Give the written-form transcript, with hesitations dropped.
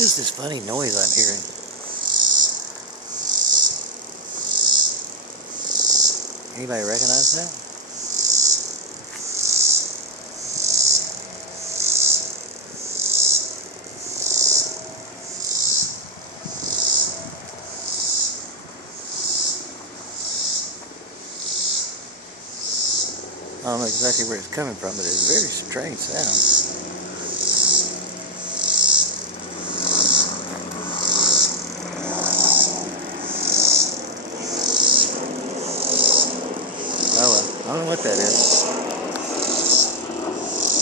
is this funny noise I'm hearing? Anybody recognize that? I don't know exactly where it's coming from, but it's a very strange sound. Oh well, I don't know what that is.